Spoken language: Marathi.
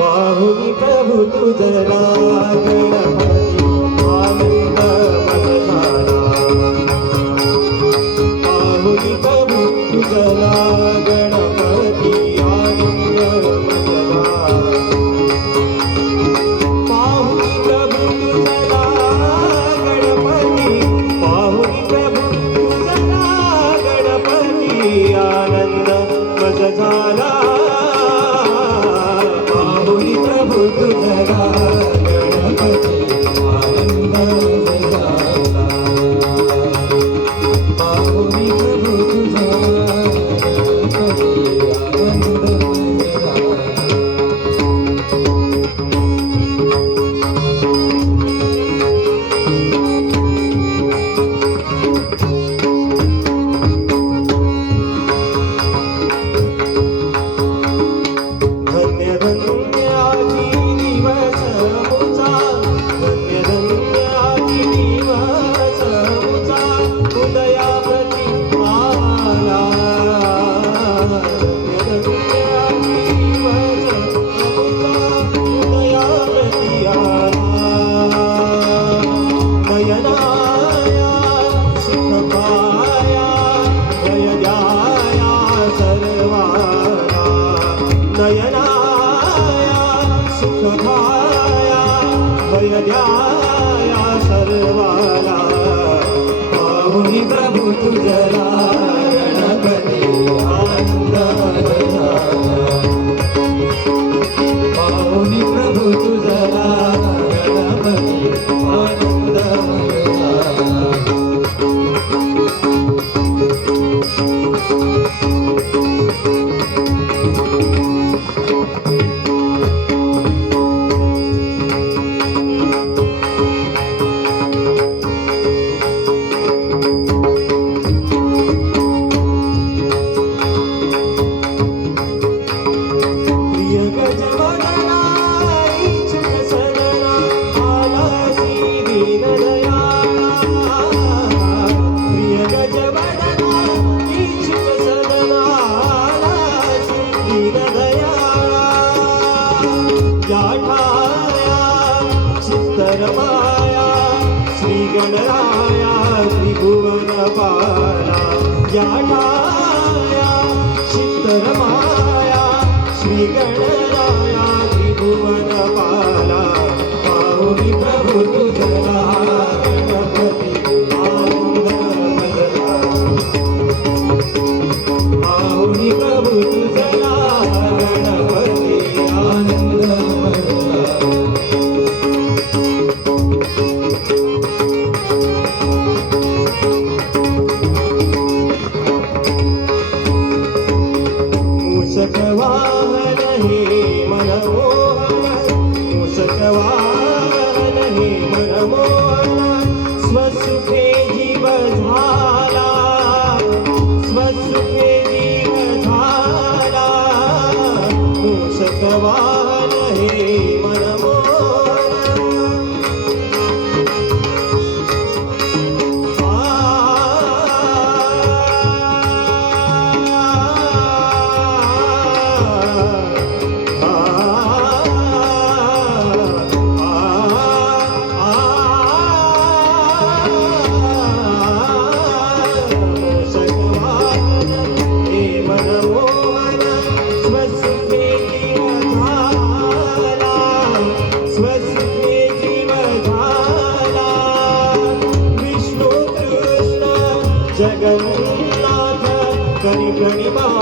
पाहुनी प्रभु तुझला गणपती आनंद मन झाला पाहुनी प्रभु तुझला गणपती आनंद मन झाला पाहुनी प्रभु तुझला गणपती पाहुनी प्रभु तुझला गणपती आनंद मन झाला प्रभु तुझला गणपती आनंद झाला पाहुनी प्रभु तुझला गणपती आनंद झाला धन्य धन्य भयद्याया सर्वाला पाहुनी प्रभु तुझला गणपती आनंद झाला पाहुनी प्रभु तुझला गणपती आनंद झाला चित्तरमाया श्री गणराया त्रिभुवन पाला याठाया चित्तरमाया श्री गणराया त्रिभुवन पाला पाहुनी प्रभु तुझला गणपती आनंद झाला पाहुनी प्रभु तुझला गणपती आनंद झाला मूषकवाहन हे मनमोहन मूषकवाहन हे मनमोहन स्वसुखे जीव झाला स्वसुखे जीव झाला मूषकवाहन हे जगन्नाथ करी प्रणिमा